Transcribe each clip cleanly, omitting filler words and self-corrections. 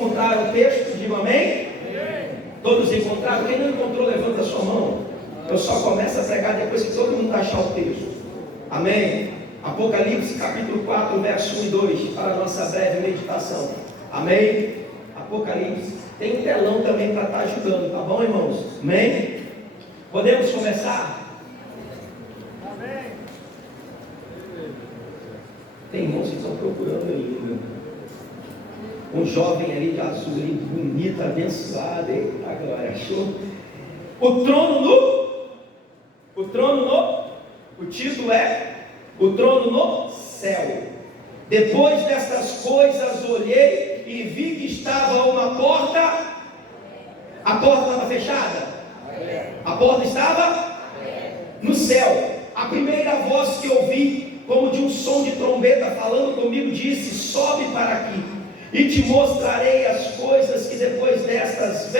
Encontraram o texto? Digo amém? Todos encontraram? Quem não encontrou, levanta a sua mão. Eu só começo a pregar depois que todo mundo achar o texto. Amém? Apocalipse capítulo 4, verso 1 e 2, para a nossa breve meditação. Amém? Apocalipse. Tem um telão também para estar ajudando, tá bom, irmãos? Amém? Podemos começar? Amém. Tem irmãos que estão procurando ainda. Um jovem ali de azul, ali, bonito, abençoado. Eita glória, achou? O título é O Trono no Céu. Depois destas coisas olhei e vi que estava uma porta. A porta estava fechada? A porta estava no céu. A primeira voz que ouvi, como de um som de trombeta falando comigo, disse: sobe para aqui, e te mostrarei as coisas que depois destas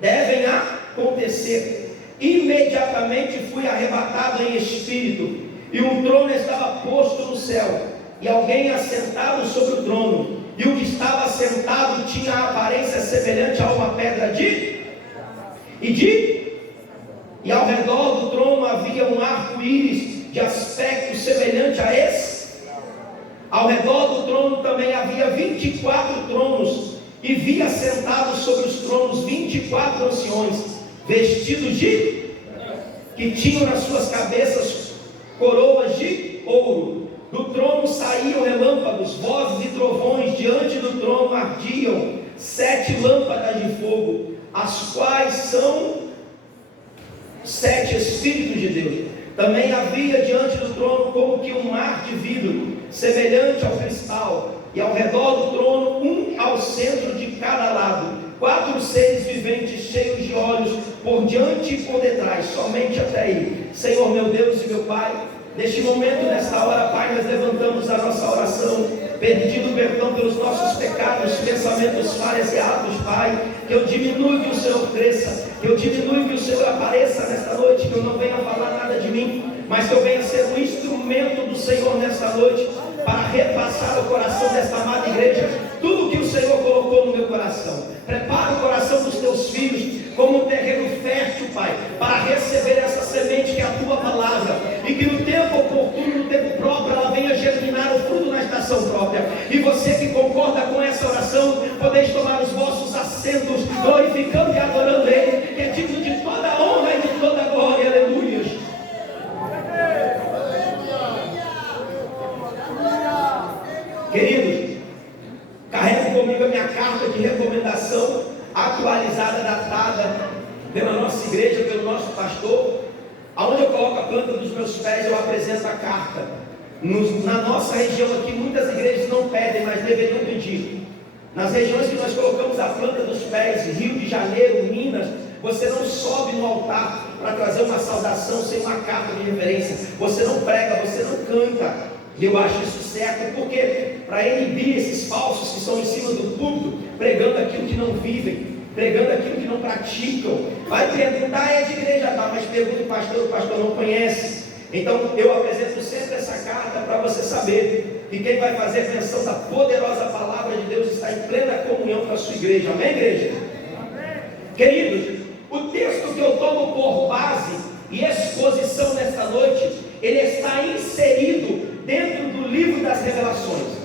devem acontecer. Imediatamente fui arrebatado em espírito, e um trono estava posto no céu, e alguém assentado sobre o trono, e o que estava sentado tinha a aparência semelhante a uma pedra e ao redor do trono havia um arco-íris de aspecto semelhante a esse. Ao redor do trono também havia 24 tronos, e vi assentados sobre os tronos 24 anciões, vestidos que tinham nas suas cabeças coroas de ouro. Do trono saíam relâmpagos, vozes e trovões. Diante do trono ardiam 7 lâmpadas de fogo, as quais são 7 Espíritos de Deus. Também havia diante do trono como que um mar de vidro, semelhante ao cristal, e ao redor do trono, um ao centro de cada lado, 4 seres viventes cheios de olhos por diante e por detrás, somente até aí. Senhor meu Deus e meu Pai, neste momento, nesta hora, Pai, nós levantamos a nossa oração, pedindo perdão pelos nossos pecados, pensamentos, falhas e atos, Pai. Que eu diminua e que o Senhor cresça, que eu diminua e que o Senhor apareça nesta noite, que eu não venha falar nada de mim, mas que eu venha ser um instrumento do Senhor nesta noite, para repassar ao coração desta amada igreja tudo que o Senhor colocou no meu coração. Prepara o coração dos teus filhos como um terreno fértil, Pai, para receber essa semente que é a tua palavra, e que no tempo oportuno, no tempo próprio, ela venha germinar o fruto na estação própria. E você que concorda com essa oração, podeis tomar os vossos assentos, glorificando e adorando Ele, que é digno de toda honra e de toda glória. Aleluia. Queridos, carrego comigo a minha carta de recomendação, atualizada, datada pela nossa igreja, pelo nosso pastor. Aonde eu coloco a planta dos meus pés, eu apresento a carta. Na nossa região aqui, muitas igrejas não pedem, mas deveriam pedir. Nas regiões que nós colocamos a planta dos pés, Rio de Janeiro, Minas, você não sobe no altar para trazer uma saudação sem uma carta de referência. Você não prega, você não canta. E eu acho isso certo, porque para inibir esses falsos que estão em cima do púlpito, pregando aquilo que não vivem, pregando aquilo que não praticam, vai perguntar: é de igreja, tá? Mas pergunta o pastor não conhece. Então eu apresento sempre essa carta para você saber que quem vai fazer menção da poderosa palavra de Deus está em plena comunhão com a sua igreja. Amém, igreja? Amém. Queridos, o texto que eu tomo por base e exposição nesta noite, ele está inserido dentro do livro das revelações.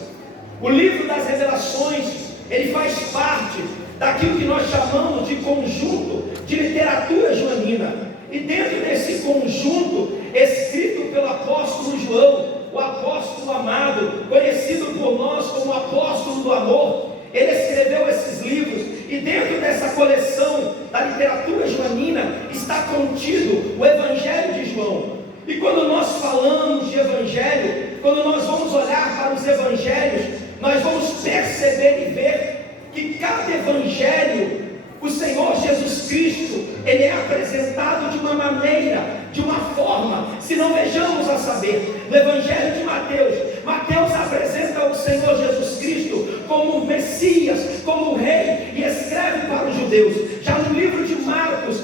O livro das revelações, ele faz parte daquilo que nós chamamos de conjunto de literatura joanina. E dentro desse conjunto, escrito pelo apóstolo João, o apóstolo amado, conhecido por nós como o apóstolo do amor, ele escreveu esses livros. E dentro dessa coleção da literatura joanina está contido o Evangelho de João. E quando nós falamos de Evangelho, quando nós vamos olhar para os Evangelhos, nós vamos perceber e ver que cada Evangelho, o Senhor Jesus Cristo, ele é apresentado de uma maneira, de uma forma. Se não vejamos a saber, no Evangelho de Mateus apresenta o Senhor Jesus Cristo como o Messias, como o Rei, e escreve para os judeus. Já no livro de Marcos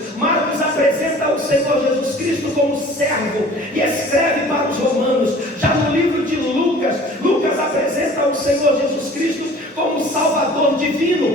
apresenta o Senhor Jesus Cristo como servo, e escreve para os romanos. Já no livro de Lucas apresenta o Senhor Jesus Cristo como Salvador divino,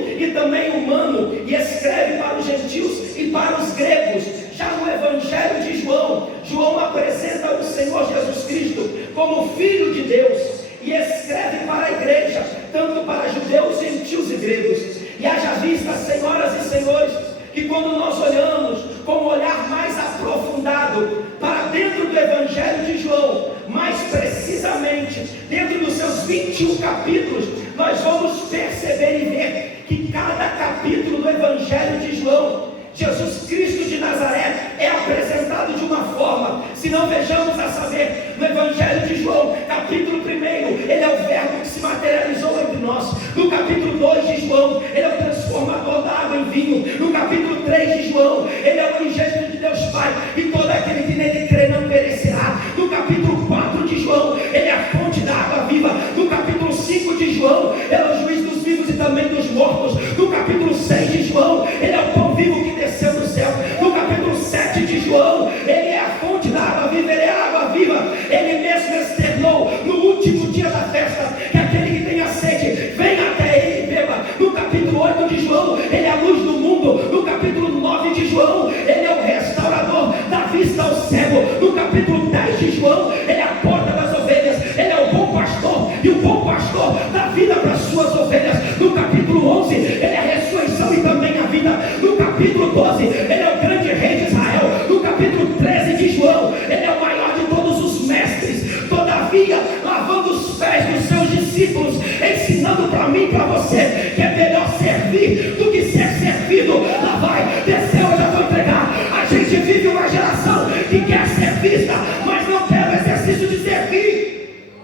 E haja vista, senhoras e senhores, que quando nós olhamos com um olhar mais aprofundado para dentro do Evangelho de João, mais precisamente dentro dos seus 21 capítulos, nós vamos perceber e ver que cada capítulo do Evangelho de João, Jesus Cristo de Nazaré é apresentado de uma forma. Se não vejamos a saber, no Evangelho de João, capítulo 1, ele é o verbo que se materializou entre nós. No capítulo 2 de João, ele é o transformador da água em vinho. No capítulo 3 de João, ele é o unigênito de Deus Pai, e todo aquele que nele crê não perecerá. No capítulo 4 de João, ele é a fonte da água viva. No capítulo 5 de João, ele é o juiz dos vivos e também dos mortos. No capítulo 6 de João, ele é o pão vivo que desceu do céu. No capítulo 7 de João, ele é a fonte da água viva, ele é a água viva. Ele mesmo externou no último dia da festa que aquele que tenha sede, venha até ele e beba. No capítulo 8 de João, ele é a luz do mundo. No capítulo 9 de João, ele é o restaurador da vista ao cego. No capítulo 10 de João, ele é a porta das ovelhas, ele é o bom pastor, e o bom pastor dá vida para as suas ovelhas. No capítulo 11, ele é a ressurreição e também a vida. No capítulo 12, ele é o grande rei de Israel. No capítulo 13 de João, ele é o maior de todos os mestres. Todavia, lavando os pés dos seus discípulos, ensinando para mim e para você que é melhor servir do que ser servido. Lá vai, desceu, eu já vou entregar. A gente vive uma geração que quer ser vista, mas não quer o exercício de servir.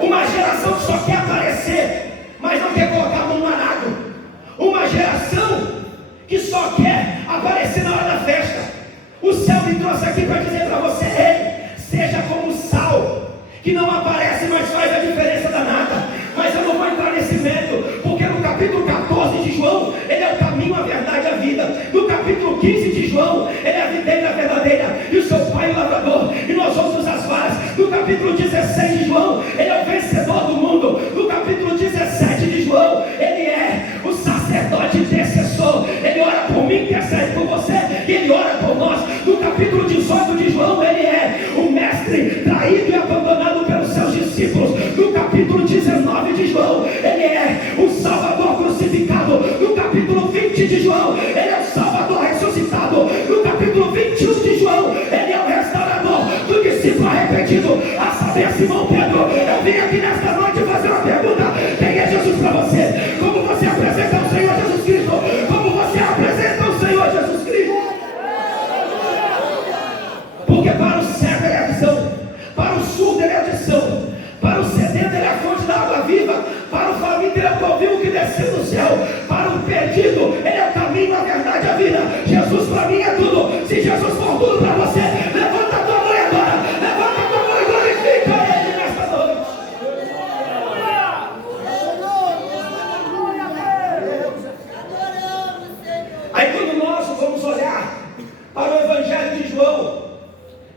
Uma geração que só quer aparecer, mas não quer colocar a mão no arado. Uma geração que só quer aparecer na hora da festa. O céu me trouxe aqui para dizer para você: ei, seja como o sal, que não aparece, mas faz a diferença danada. Mas eu não vou entrar nesse método, porque no capítulo 14 de João, ele é o caminho, a verdade e a vida. No capítulo 15 de João, ele é a videira verdadeira, e o seu pai é o lavrador, e nós vamos as varas. No capítulo 16 de João, ele é o vencedor do mundo. No capítulo 17 de João, ele é o sacerdote intercessor. Ele ora por mim, intercede por você, e ele ora por nós. No capítulo 18 de João, ele é o mestre traído e abandonado pelos seus discípulos. No capítulo 19 de João, ele é o Salvador crucificado. No capítulo 20 de João, ele é o Salvador ressuscitado. No capítulo 21 de João, ele é o restaurador do discípulo arrependido. A saber, Simão Pedro, eu vim aqui nesta noite fazer uma pergunta: quem é Jesus para você? Como você apresenta o Senhor Jesus Cristo? Como você apresenta o Senhor Jesus Cristo? Porque para o cego ele é a visão, para o surdo ele é a audição, para o sedento ele é a fonte da água viva, para o faminto ele é o pão vivo que desceu do céu, para o perdido ele é o caminho, a verdade e a vida. Jesus para mim é tudo. Se Jesus for tudo para você, levanta a tua mão agora, levanta a tua mão e glorifica ele nesta noite. Aí quando nós vamos olhar para o Evangelho de João,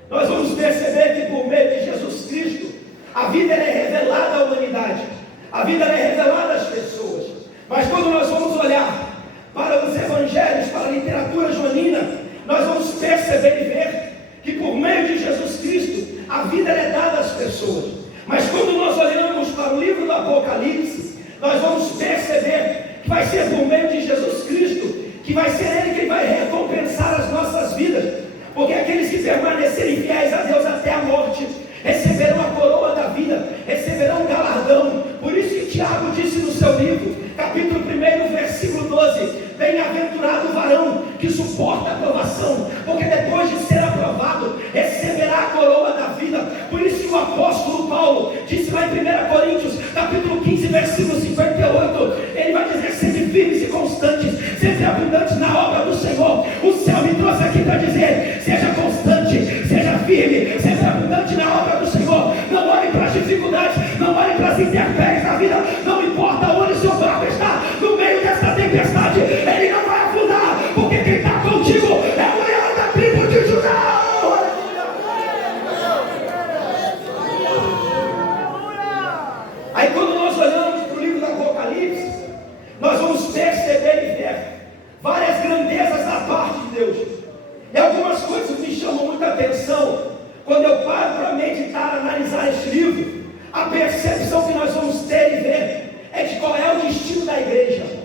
nós vamos perceber que por meio de Jesus Cristo, a vida é revelada à humanidade, a vida é revelada às pessoas. Mas quando nós vamos olhar para os evangelhos, para a literatura joanina, nós vamos perceber e ver que por meio de Jesus Cristo, a vida é dada às pessoas. Mas quando nós olhamos para o livro do Apocalipse, nós vamos perceber que vai ser por meio de Jesus Cristo, que vai ser Ele quem vai recompensar as nossas vidas. Porque aqueles que permanecerem fiéis a Deus até a morte receberão a coroa da vida, receberão um galardão. Por isso que Tiago disse no seu livro, capítulo 1, versículo 12: bem-aventurado o varão que suporta a provação, porque depois de ser aprovado, receberá a coroa da vida. Por isso que o apóstolo Paulo disse lá em 1 Coríntios, capítulo 15, versículo 58, ele vai dizer: sede firmes e constantes, sempre abundantes na obra do Senhor. O céu me trouxe aqui para dizer: seja constante, seja firme, seja abundante na obra do Senhor. Não olhe para as dificuldades, não olhe para as intempéries da vida, não importa onde o seu barco está, no meio desta tempestade, ele não vai afundar, porque quem está contigo é o leão da tribo de Judá. Aí quando nós olhamos para o livro do Apocalipse, nós vamos perceber e ver várias grandezas da parte de Deus. E algumas coisas me chamam muita atenção quando eu paro para meditar, analisar este livro. A percepção que nós vamos ter e ver é de qual é o destino da igreja.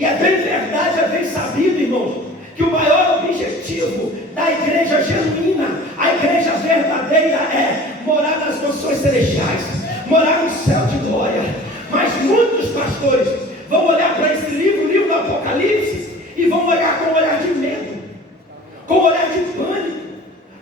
E é bem verdade, é bem sabido, irmãos, que o maior objetivo da igreja genuína, a igreja verdadeira, é morar nas mansões celestiais, morar no céu de glória. Mas muitos pastores vão olhar para esse livro, o livro do Apocalipse, e vão olhar com um olhar de medo, com um olhar de pânico,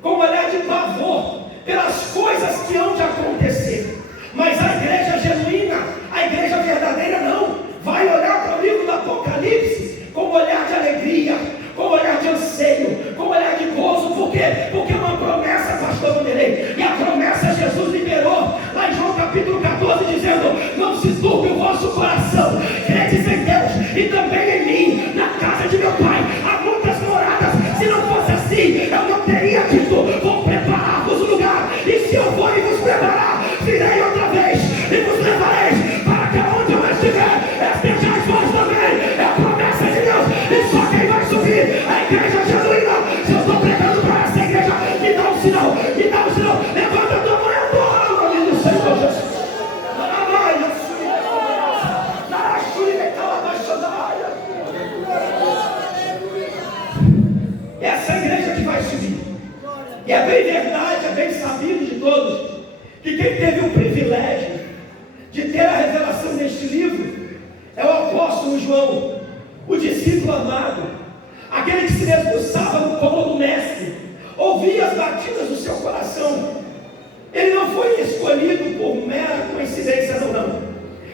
com um olhar de pavor, pelas coisas que hão de acontecer. Mas a igreja genuína, a igreja verdadeira não, vai olhar para o livro do Apocalipse com um olhar de alegria, com um olhar de anseio, com um olhar de gozo. Por quê? Porque é uma promessa, pastor Vanderlei, e a promessa Jesus liberou lá em João capítulo 14, dizendo: não se turbe o vosso coração, credes em Deus e também em mim. Na casa de meu pai há muitas moradas, se não fosse assim eu não teria dito: vou preparar-vos o lugar, e se eu for e vos preparar, virei outra vez e vos levarei para que onde eu estiver estejais vós também. É a promessa de Deus, e só quem vai subir, a igreja genuína. Se eu estou pregando para essa igreja, me dá um sinal, me dá um sinal. Levanta a tua mão e adora o nome do Senhor Jesus. Essa é a igreja que vai subir. E é bem verdade, é bem sabido de todos, que quem teve o privilégio de ter a revelação deste livro é o apóstolo João, o discípulo amado, aquele que se debruçava no colo do mestre, ouvia as batidas do seu coração. Ele não foi escolhido por mera coincidência, não.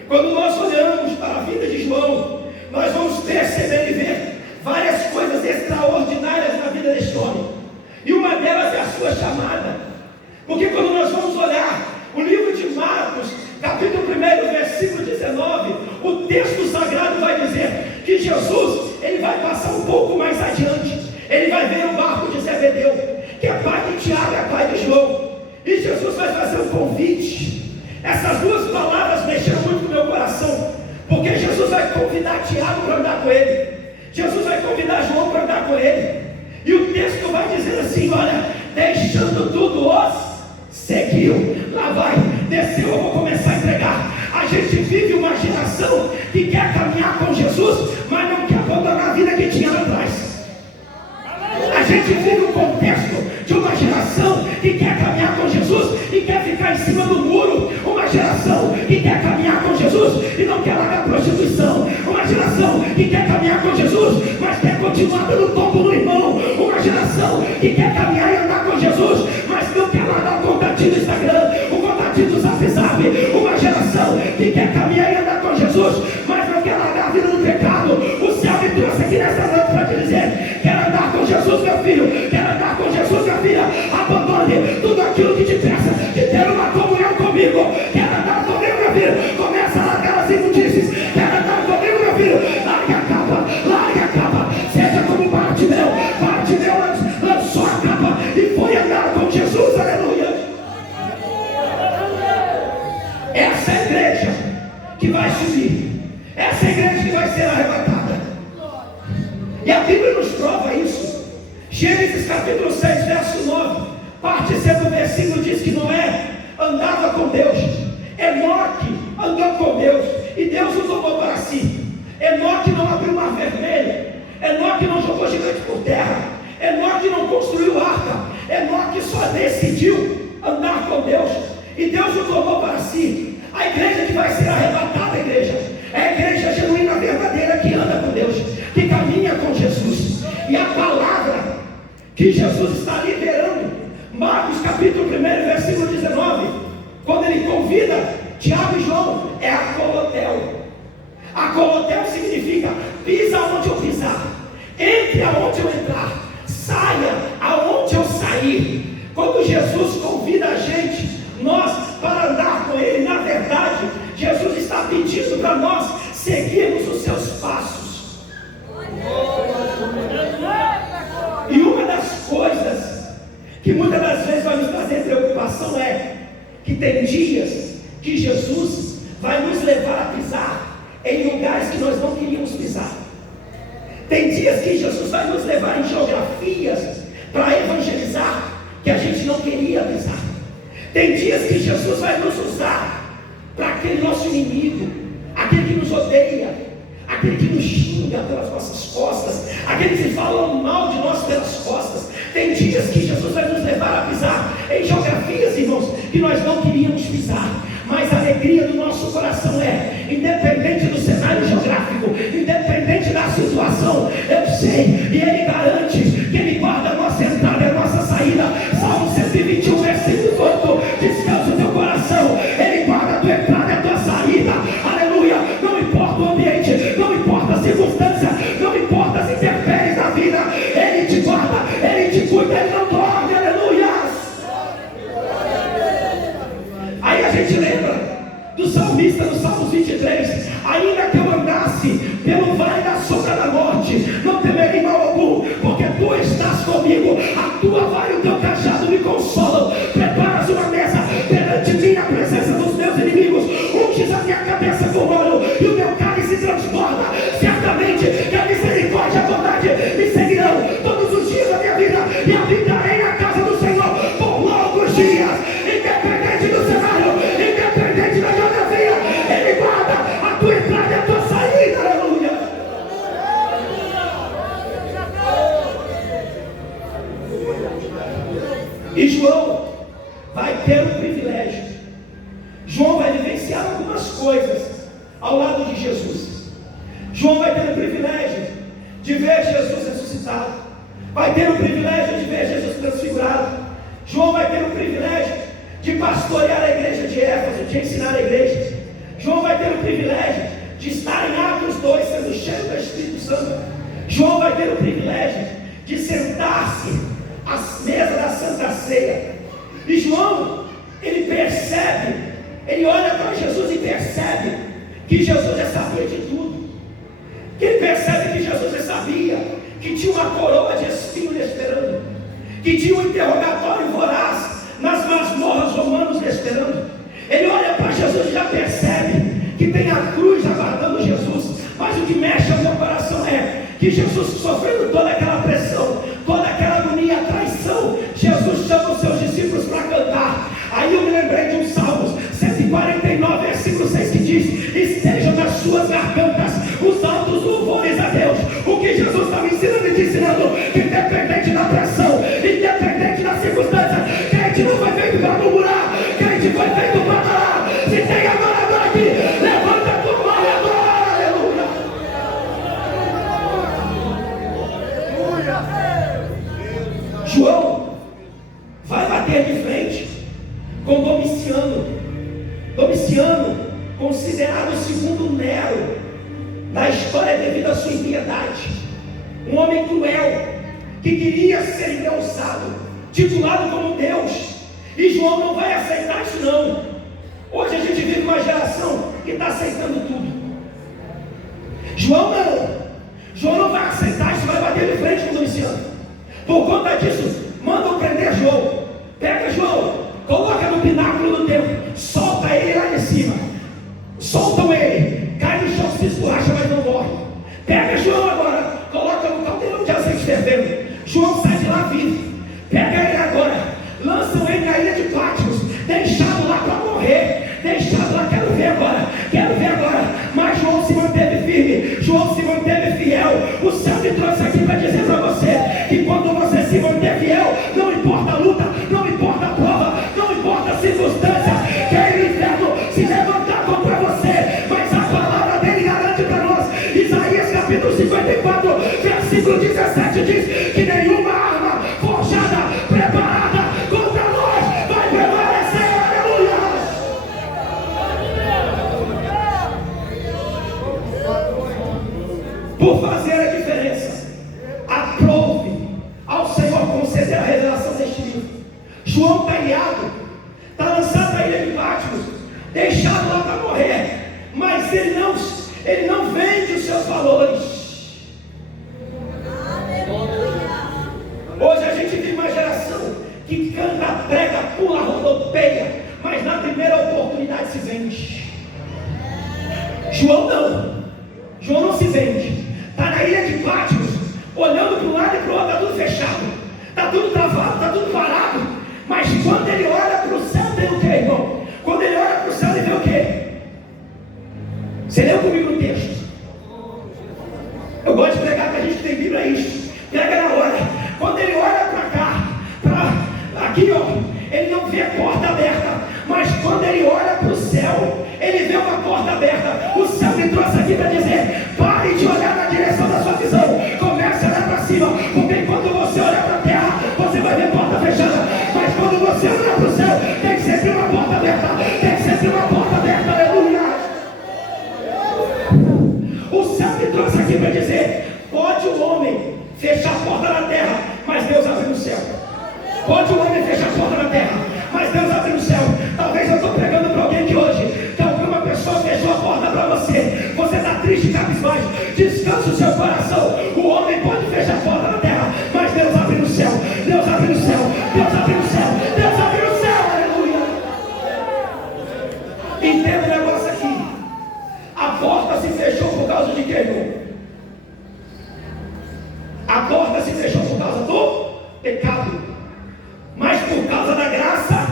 Quando nós olhamos para a vida de João, nós vamos perceber e ver várias coisas extraordinárias na vida deste homem, e uma delas é a sua chamada. Porque quando nós vamos olhar o livro de Marcos, capítulo 1, versículo 19, o texto sagrado vai dizer que Jesus, ele vai passar um pouco mais adiante, ele vai ver o barco de Zebedeu, que é pai de Tiago, é pai de João, e Jesus vai fazer um convite. Essas duas palavras mexeram muito no meu coração, porque Jesus vai convidar Tiago para andar com ele, Jesus vai convidar João para andar com ele, e o texto vai dizer assim: olha, deixando tudo os seguiu. Lá vai, desceu, eu vou começar a entregar. A gente vive uma geração que quer caminhar com Jesus, mas não quer abandonar a vida que tinha lá atrás. A gente vive um contexto de uma geração que quer caminhar com Jesus e quer ficar em cima do muro. Uma geração que quer caminhar com Jesus e não quer largar a prostituição. Uma geração que quer caminhar com Jesus, mas quer continuar dando tombo no irmão. Uma geração que quer caminhar e andar com Jesus, mas não quer largar o contatinho do Instagram, o contatinho do Zap. Uma geração que quer caminhar e andar com Jesus, mas não quer largar a vida do pecado. O céu me trouxe aqui nessa noite para te dizer: quer andar com Jesus, meu filho, quer andar com Jesus, minha filha, abandone tudo aquilo que te peça de ter uma comunhão comigo. Quer andar comigo, meu filho, começa a largar as imundícies. Quer andar comigo, meu filho, larga a capa, seja como Bartimeu lançou a capa e foi andar com Jesus. Aleluia. Essa é a igreja que vai subir, essa é a igreja que vai ser arrebatada, e a Bíblia nos prova isso. Gênesis capítulo 6, verso 9, parte C do versículo, diz que Noé andava com Deus, Enoque andou com Deus, e Deus o tomou para si. Enoque não abriu o mar vermelho, Enoque não jogou gigante por terra, Enoque não construiu arca, Enoque só decidiu andar com Deus, e Deus o tomou para si. A igreja que vai ser arrebatada, igreja, é a igreja genuína, verdadeira, que anda com Deus, que caminha com Jesus. E a palavra que Jesus está liberando, Marcos capítulo 1, versículo 19, quando ele convida Tiago e João, é a colotel. A colotel significa: pisa onde eu pisar, entre aonde eu entrar, saia aonde eu sair. Quando Jesus convida a gente, nós, para andar com Ele, na verdade, Jesus está pedindo para nós seguirmos os seus passos. E uma das coisas que muitas das vezes vai nos trazer preocupação é que tem dias que Jesus vai nos levar a pisar em lugares que nós não queríamos pisar. Tem dias que Jesus vai nos levar em geografias para evangelizar que a gente não queria pisar. Tem dias que Jesus vai nos usar para aquele nosso inimigo, aquele que nos odeia, aquele que nos xinga, xinga pelas nossas costas, aqueles que falam mal de nós pelas costas. Tem dias que Jesus vai nos levar a pisar em geografias, irmãos, que nós não queríamos pisar. Mas a alegria do nosso coração é, independente do cenário geográfico, independente da situação, eu sei, e Ele garante que Ele guarda a nossa entrada e a nossa saída. Salmo 121, versículo 8, descansa o teu coração, Ele guarda a tua entrada e a tua saída, aleluia. Não importa o ambiente, não importa a circunstância, não importa as intempéries da vida, Ele te guarda, Ele te cuida, Ele não dorme, aleluia. Aí a gente lembra do salmista no Salmo 23, ainda que eu andasse pelo vale da sombra da morte, não temerei mal algum, porque tu estás comigo, a tua vara e o teu cajado me consolam. Preparas uma mesa perante mim na presença dos meus inimigos, unges a minha cabeça com óleo e o meu cálice transborda. Certamente que a misericórdia e a bondade me seguirão todos os dias da minha vida, e habitarei na casa do Senhor por longos dias. Independente do cenário, independente da geografia, Ele guarda a tua entrada e a tua saída, aleluia. E João vai ter um privilégio. João vai vivenciar algumas coisas ao lado de Jesus. João vai ter o privilégio de ver Jesus ressuscitado, vai ter o privilégio de ver Jesus transfigurado. João vai ter o privilégio de pastorear a igreja de Éfeso, de ensinar a igreja. João vai ter o privilégio de estar em Atos 2, sendo cheio do Espírito Santo. João vai ter o privilégio de sentar-se às mesas da Santa Ceia. E João, ele percebe, ele olha para Jesus e percebe que Jesus já sabia de tudo. Que ele percebe que Jesus já sabia que tinha uma coroa de espinho lhe esperando, que tinha um interrogatório voraz nas masmorras romanos lhe esperando. Ele olha para Jesus e já percebe que tem a cruz aguardando Jesus. Mas o que mexe ao meu coração é que Jesus, sofrendo toda aquela pressão, toda aquela agonia, traição, Jesus chama os seus discípulos para cantar. Aí eu me lembrei de um Salmos 149, versículo 6, que diz: estejam nas suas gargantas os altos louvores a Deus. O que Jesus está me ensinando e te ensinando, que independente da pressão, independente da circunstância, crente não foi feito para murmurar, crente foi feito para adorar. Se tem adorador aqui, levanta a tua mão e adora, aleluia. João vai bater de frente com Domiciano. Domiciano, considerado o segundo Nero na história devido à sua impiedade, um homem cruel que queria ser endeusado, titulado como Deus. E João não vai aceitar isso não. Hoje a gente vive uma geração que está aceitando tudo. João não vai aceitar isso, vai bater de frente com Domiciano. Por conta disso, mandam prender João. Pega João, coloca no pináculo do templo, solta ele lá de cima, soltam ele, cai no chão, se esborracha, mas não morre. Pega João agora, coloca no caldeirão de azeite fervendo. João sai de lá vivo. Pega ele agora, lançam ele na ilha de Patmos, deixado lá para morrer, deixado lá. Quero ver agora. Mas João se manteve firme, João se manteve fiel. O céu me trouxe aqui para dizer para você que quando você se manter fiel, não importa a luta, não importa a prova, não importa a circunstância, quer o inferno se levantar contra você, mas a palavra dele garante para nós. Isaías capítulo 54, versículo 17 diz que nenhuma arma forjada, preparada contra nós vai prevalecer, aleluia. Por fazer a diferença, aprove ao Senhor conceder a revelação deste livro. João está ilhado, está lançado na ilha de Patmos, deixado lá para morrer, mas ele não vende os seus valores. Hoje a gente vive uma geração que canta, prega, pula, rodopeia, mas na primeira oportunidade se vende. João não se vende. Está na ilha de Patmos, olhando para um lado e para o outro, está tudo fechado, está tudo travado, está tudo parado. Mas quando ele olha para o céu, tem o que, irmão? Quando ele olha para o céu, ele vê o que? Você leu comigo o texto? trouxe aqui para dizer: pode o homem fechar a porta na terra, mas Deus abre no céu. Pode o homem fechar a porta na terra, mas Deus abre no céu. Talvez eu estou pregando para alguém que hoje, que alguma pessoa fechou a porta para você. Você está triste, cabisbaixo. Descansa o seu coração. O homem pode fechar a porta na terra, mas Deus abre no céu. Deus abre no céu. Deus abre no céu. Deus abre no céu. Aleluia. Entenda o negócio aqui. A porta se fechou por causa de quê, irmão? A porta se fechou por causa do pecado. Mas por causa da graça,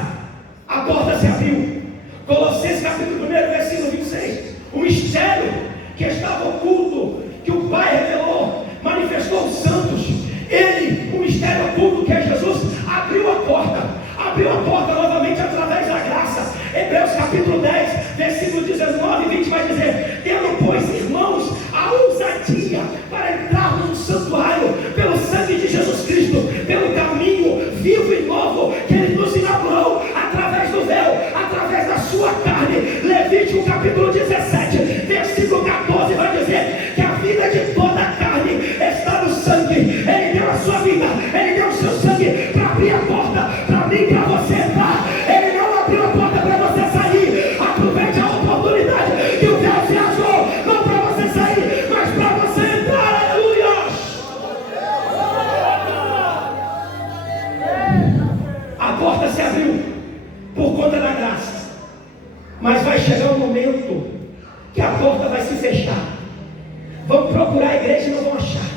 a porta se abriu. Colossenses capítulo 1, versículo 26. O mistério que estava oculto, que o Pai revelou, manifestou aos santos. Ele, o mistério oculto que é Jesus, abriu a porta. Abriu a porta novamente através da graça. Hebreus capítulo 10, versículo 19 e 20 vai dizer: tendo, pois, irmãos, a ousadia para entrarmos no santuário pelo sangue de Jesus Cristo, pelo caminho vivo e novo que Ele nos inaugurou através do véu, através da sua carne. Levítico capítulo 17, versículo 14 vai dizer que a vida de toda a carne está no sangue. Ele deu a sua vida, Ele deu o seu sangue para abrir a porta para mim, para você entrar. Ele não abriu a porta para você sair. Aproveite a oportunidade que o véu se rasgou, não para você sair, mas para você entrar. Aleluia. A porta se abriu por conta da graça, mas vai chegar um momento que a porta vai se fechar. Vão procurar a igreja e não vão achar.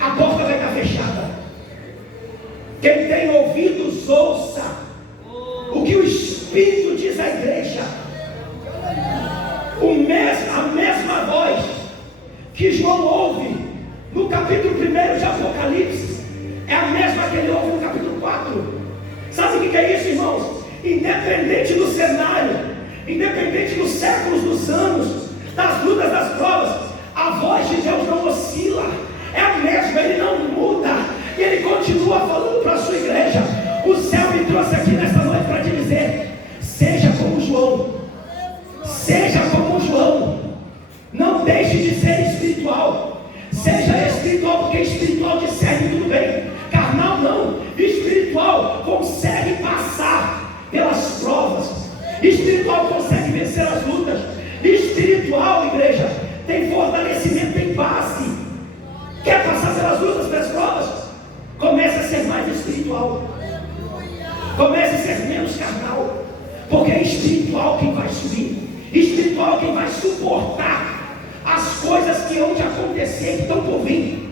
A porta vai estar fechada. Quem tem ouvidos, ouça o que o Espírito diz à igreja. A mesma voz que João ouve no capítulo 1 de Apocalipse é a mesma que ele ouve no capítulo 4. Sabe o que é isso, irmãos? Independente do cenário, independente dos séculos, dos anos, das lutas, das provas, a voz de Deus não oscila, é a mesma, Ele não muda, e Ele continua falando para a sua igreja. O céu me trouxe aqui nesta noite para te dizer: seja como João, seja como João, não deixe de ser espiritual, seja espiritual, porque espiritual discerne tudo bem, carnal não, espiritual consegue passar pelas provas, espiritual consegue vencer as lutas, espiritual, igreja, tem fortalecimento, tem base. Quer passar pelas lutas, pelas provas? Comece a ser mais espiritual, comece a ser menos carnal, porque é espiritual quem vai subir, espiritual quem vai suportar as coisas que hão de acontecer, que estão por vir.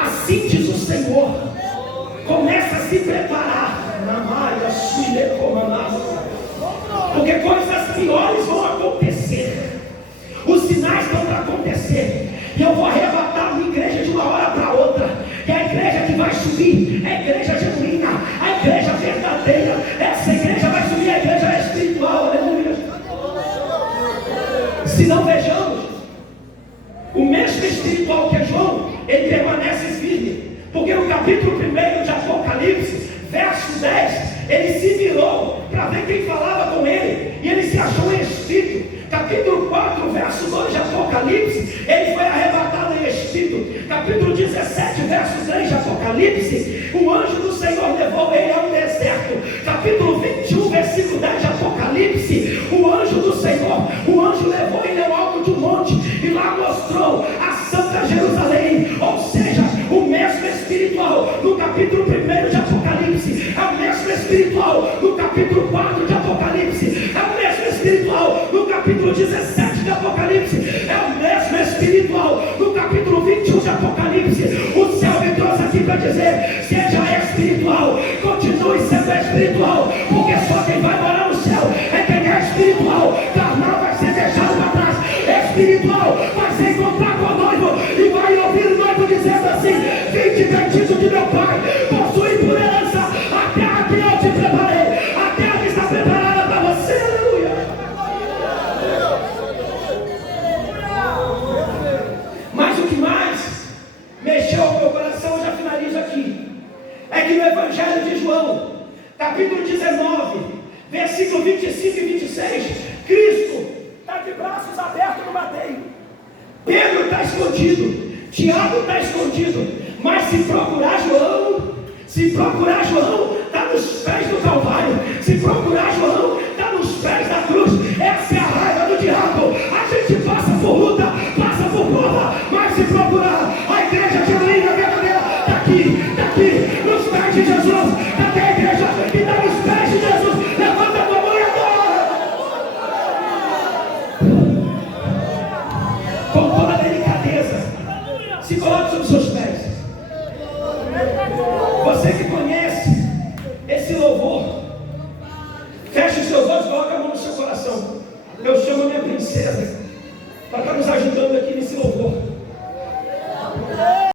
Assim diz o Senhor. Começa a se preparar na malha suile comandada, porque coisas piores vão acontecer. Os sinais estão para acontecer, e eu vou arrebatar a minha igreja de uma hora para outra. E a igreja que vai subir é a igreja genuína, a igreja verdadeira. Essa igreja vai subir, a igreja espiritual. Aleluia. Se não vejamos, o mesmo espiritual que é João, ele permanece firme, porque no capítulo 1 de Apocalipse, verso 10, ele se virou para ver quem falava com ele, e ele se achou em espírito. Capítulo 4, verso 2 de Apocalipse, ele foi arrebatado em espírito. Capítulo 17, verso 3 de Apocalipse, o anjo do Senhor levou ele ao deserto. Capítulo 21, versículo 10 de Apocalipse, o anjo do Senhor, o anjo levou ele ao alto de um monte, e lá mostrou a Santa Jerusalém. Ou seja, o mesmo espiritual no capítulo 1 de Apocalipse é o mesmo espiritual no capítulo 4 de Apocalipse, é o mesmo espiritual no capítulo 17 de Apocalipse, é o mesmo espiritual no capítulo 21 de Apocalipse. O céu me trouxe aqui para dizer: seja espiritual, continue sendo espiritual, porque só quem vai morar no céu é quem é espiritual. Carnal vai ser deixado para trás, espiritual vai se encontrar com o noivo e vai ouvir o noivo dizendo assim: vinde bendito de meu Pai, possui por herança a terra que eu te preparei, a terra que está preparada para você. Aleluia. Mas o que mais mexeu ao meu coração, eu já finalizo aqui, é que no Evangelho de João, capítulo 19, versículo 25 e 26, Cristo está de braços abertos no madeiro. Pedro está escondido, Tiago está escondido, mas se procurar João, está nos pés do Calvário, se procurar João, está nos pés da cruz. Essa é a raiva do diabo. A gente passa por luta, passa por prova, mas se procurar a igreja genuína, verdadeira, está aqui, nos pés de Jesus. Cadê a igreja que está nos pés de Jesus? Levanta a tua mão e adora com toda delicadeza. Se coloque sobre os seus pés. Você que conhece esse louvor, feche os seus olhos, coloque a mão no seu coração. Eu chamo a minha princesa para estar nos ajudando aqui